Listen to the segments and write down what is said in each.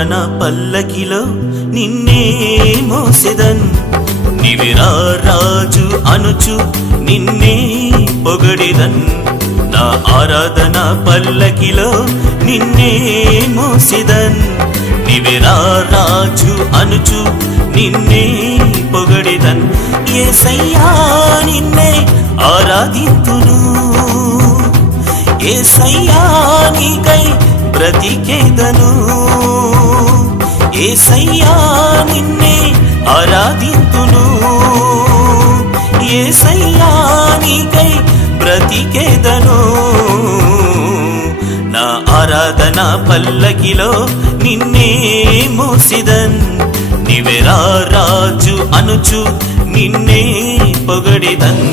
ఆరాధన పల్లకిలో నిన్నే మోసెదన్. నివిరా రాజు అనుచు నిన్నే పొగడిదన్. నా ఆరాధన పల్లకిలో నిన్నే మోసెదన్. నివిరా రాజు అనుచు నిన్నే పొగడిదన్. ఏ సయ్యా నిన్నే ఆరాధితును. ఏ సయ్యా నీకై బ్రతికేదను. ఏసయ్యా నిన్నే ఆరాధింతును. ఏసయ్యా నీకై బ్రతికేదను నా ఆరాధన పల్లకిలో నిన్నే మోసిదన్ నివెరా రాజు అనుచు నిన్నే పొగడిదన్.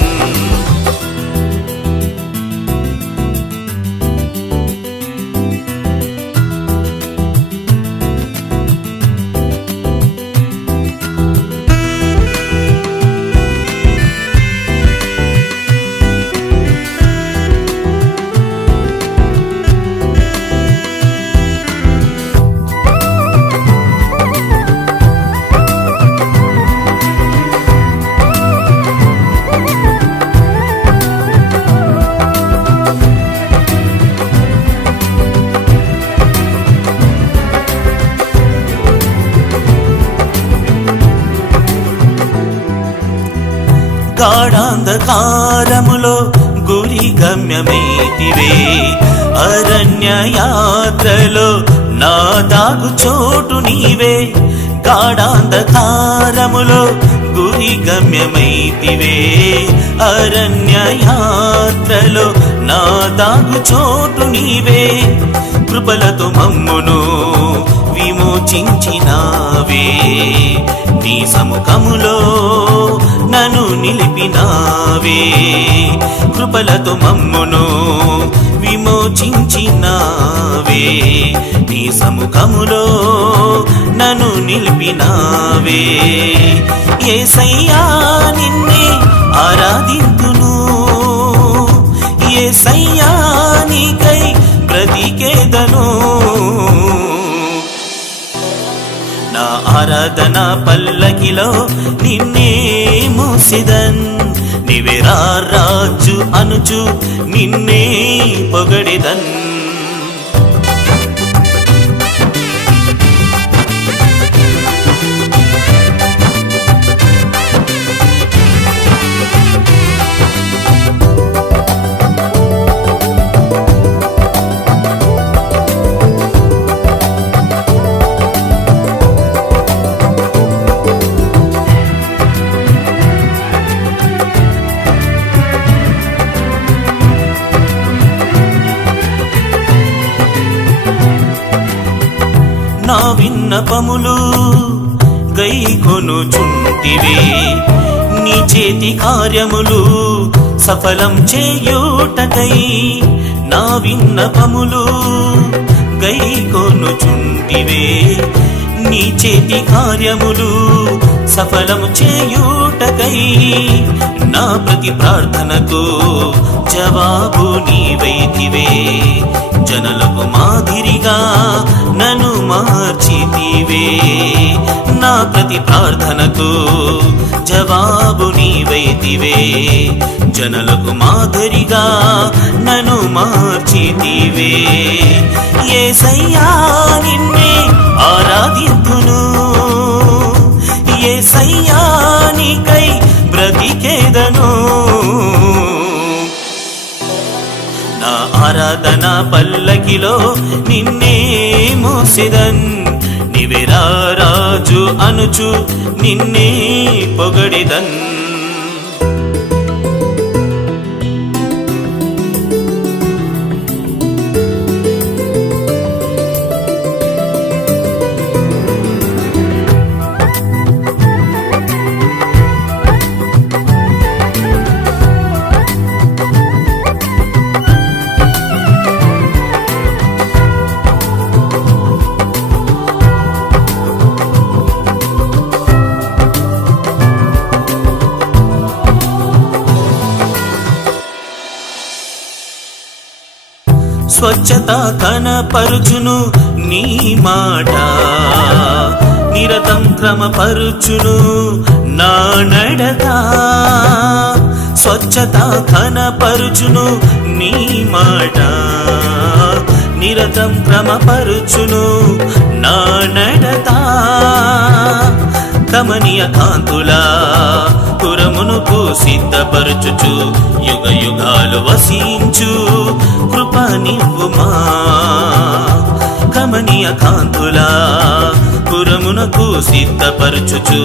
అంధకారములో గురి గమ్యమేటివే అరణ్య యాత్రలో నా దాగు చోటు నీవే. గాఢాంధకారములో గురి గమ్యమైతివే అరణ్య యాత్రలో నా దాగు చోటు నీవే. కృపలతో మమ్మును విమోచించినావే. నీ సముఖములో నన్ను నిలిపినావే. కృపలతో మమ్మును విమోచించినావే. నీ సముఖములో నన్ను నిలిపినావే. ఏసయ్యా నిన్నే ఆరాధింతును. ఏసయ్యా నీకై బ్రతికేదను. నా ఆరాధన పల్లకిలో నిన్నే మూసిదన్. నివెరా రాజు అనుచు నిన్నే పొగడిదన్. విన్నపములు గై కొనుచుంటివే. నీ చేతి కార్యములు సఫలం చేయుటకై నా విన్నపములు గై కొనుచుంటివే. నీ చేతి కార్యములు సఫలం చేయుటకై నా ప్రతి ప్రార్థనకు జవాబు నీవైతివే జనలకు మాదిరిగా నను మార్చితివే నా ప్రతి ప్రార్థనకు జవాబు నీవైతివే జనలకు మాదిరిగా నన్ను మార్చితివే ఏసయ్యా నిన్నే ఆరాధింతును. ఏసయ్యా ఆరాధన పల్లకిలో నిన్నే మోసిదన్. నివెరా రాజు అనుచు నిన్నే పొగడిదన్. స్వచ్ఛత కనపరుచును నీ మాట. నిరతం క్రమపరుచును నా నడత స్వచ్ఛత కనపరుచును నీ మాట. నిరతం క్రమపరుచును నా నడత కమనీయ కాంతులా పురమునుకు సిద్ధపరచుచు యుగ యుగాలు వసించు కృప నివ్వుమా కమనీయ కాంతులా పురమునకు సిద్ధపరచుచు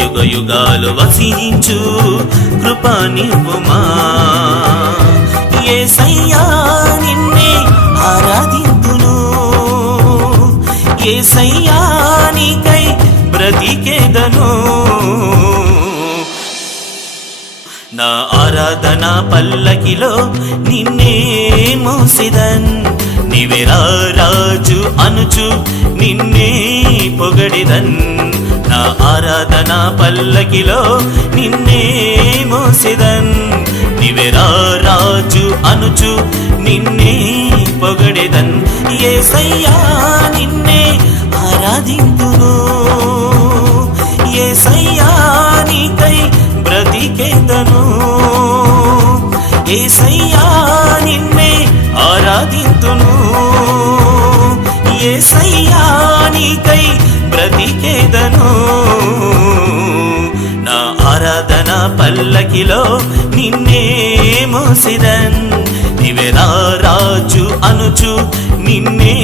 యుగ యుగాలు వసించు కృప నివ్వుమా సయ్యా నిన్నే ఆరాధింపును ఏ సయ్యా నా ఆరాధన పల్లకిలో నిన్నే మోసిదన్. నీవెరా రాజు అనుచు నిన్నే పొగడిదన్. నా ఆరాధన పల్లకిలో నిన్నే మోసిదన్. నీవెరా రాజు అనుచు నిన్నే పొగడిదన్. ఏసయ్యా నిన్నే బ్రతికేదను ఏసయ్యా నిన్నే ఆరాధింతును. ఏసయ్యా నీకై బ్రతికేదను. నా ఆరాధన పల్లకిలో నిన్నే మోసిదన్. నివెరా రాజు అనుచు నిన్నే